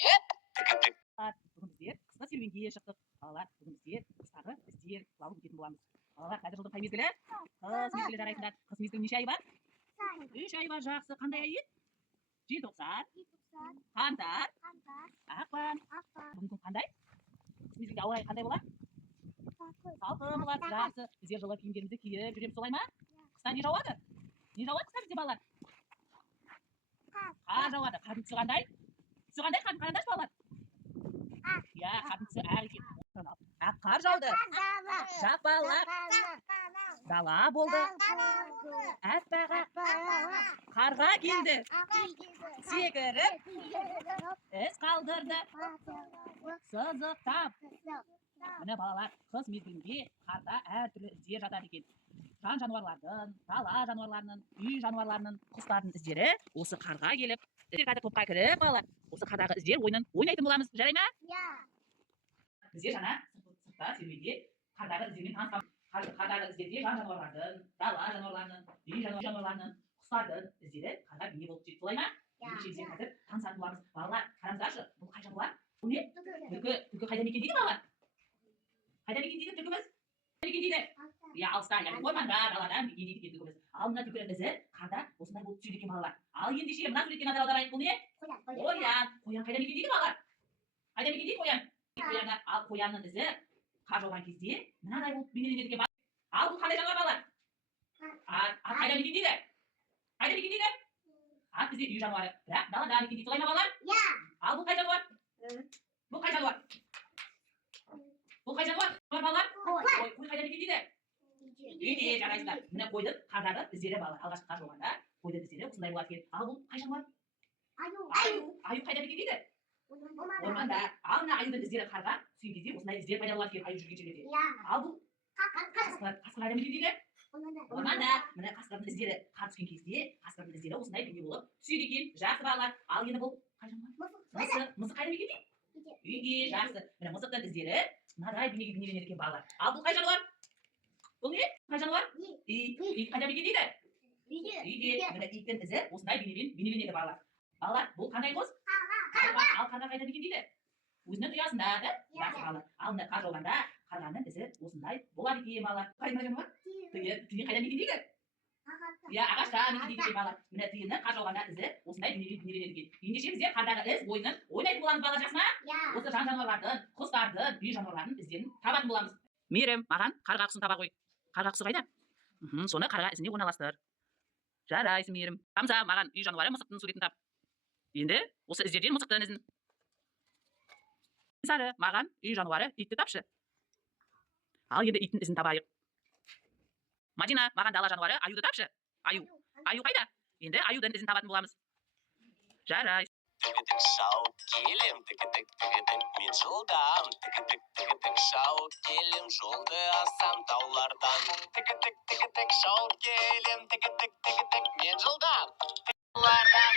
Бүгін біздер қысқы серуенге шықтық. Балалар, бүгін біздер қыстағы іздер туралы өтетін боламыз. Балалар, қазір жылдың қай мезгілі? Қыс мезгілі жарайсыңдар. Қыс мезгілінің неше айы бар? 3 айы бар. Жақсы. Қандай ай еді? Желтоқсан, қаңтар, ақпан. Бүгін күн қандай? Қыс мезгілінде ауа райы қандай болады? Салқын болады. Жақсы. Біздер жылы киімдерімізді киіп жүреміз, солай ма? Қыста не жауады? Не жауады қыста бізде, балалар? Қар жауады. Қардың түсі қандай? Түсі қандай? Қардың қараңдаршы, балалар. Иә, қардың түсі ақ екен. Ақ қар жауды. Жап, балалар. Дала болды. Аппақ қарға келді. Секіріп із қалдырды. Сызықтап. Міне, балалар, қыс мезгілінде қарда әртүрлі іздер жатады екен. Жан жануарлардың, дала жануарларының, үй жануарларының, құстардың іздері осы қарға келіп, қазір топқа кіріп, балалар, осы қардағы іздер ойынын ойнайтын боламыз. Жарай ма? Біздер жаңа сыртта серуенде қардағы іздермен танысқанбыз. Қардағы іздерде жан жануарлардың, дала жануарларының, үй жануарларының, құстардың іздері қарға бейне болып жетті. Солай ма? Ендеше біздер қазір танысатын боламыз. Балалар, қараңыздаршы, бұл қай жануар? Бұл не? Түлкі. Түлкі қайда мекендейді, балалар? Қайда мекендейді түлкіміз? Мекендейді? Иә, алыста, яғни орманда, далада мекендейді екен түлкіміз. Ал мына түлкінің ізі қарда осындай болып түседі екен, балалар. Ал ендеше мына суретке назар аударайық. Бұл не? Қоян. Қоян қайда мекендейді, балалар? Қайда мекендейді қоян? Қоянда, ал қоянның ізі қар жауған кезде мынадай болып бейнеленеді екен. Ал бұл қандай жануар, балалар? Ат қайда мекендейді? Қайда мекендейді? Ат бізде үй жануары, бірақ далада мекендейді. Солай ма, балалар? Иә. Ал бұл қай жануар? Бұл қай жануар? Бұл қай жануар? Балалар? Қой қайда мекендейді? Үйде, жарайсыздар. Міне қойдың қардағы іздері, балалар. Алғашқы қар жауғанда қойдың іздері осындай болады екен. Ал бұл қай жануар? Аю қайда мекендейді? Орманда. Ал мына аюдың іздері қарға түскен кезде осындай іздер пайда болады екен, аю жүрген жерлерде. Ал бұл қасқыр қайда мекендейді? Орманда. Міне қасқырдың іздері қар түскен кезде қасқырдың іздері осындай бейне болып түседі екен. Жақсы, балалар. Ал енді бұл қай жануар? Мысық. Мысық қайда мекендейді? Үйге. Жақсы. Міне мысықтың іздері мынадай бейнеге бейнеленеді екен, балалар. Ал бұл қай жануар? Бұл не? Қай жануар? Ит. Ит қайда мекендейді? Үйде. Міне иттің ізі осындай бейнемен бейнеленеді, балалар. Балалар, бұл қандай құс? Қарға. Ал қарға қайда мекендейді? Өзінің ұясында, да? Жақсы, балалар. Ал мына қар жауғанда қарғаның ізі осындай болады екен, балалар. Қай жануар? Тиын. Тиын қайда мекендейді? Иә, ағашта мекендейді екен, балалар. Міне тиынның қар жауғанда ізі осындай бейнеленеді екен. Ендеше біздер қардағы із ойынын ойнайтын боламыз, балалар. Жақсы ма? Осы жан жануарлардың, құстардың, үй жануарларының іздерін табатын боламыз. Мейірім, маған қарға құсын таба қой. Қарға құсы қайда? Соны қарға ізіне орналастыр. Жарайсың, Мейірім. Тамса, маған үй жануары мысықтың суретін тап. Енді осы іздерден мысықтың ізін. Сары, маған үй жануары итті тапшы. Ал енді иттің ізін табайық. Мадина, маған дала жануары аюды тапшы. Аю. Аю қайда? Енді аюдың ізін табатын боламыз. Жарайсың. Тігітік шауып келем, тігітік мен жылдам. Тігітік шауып келем, жолды асам таулардан. Тігітік шауып келем, тігітік мен жылдам. Таулардан,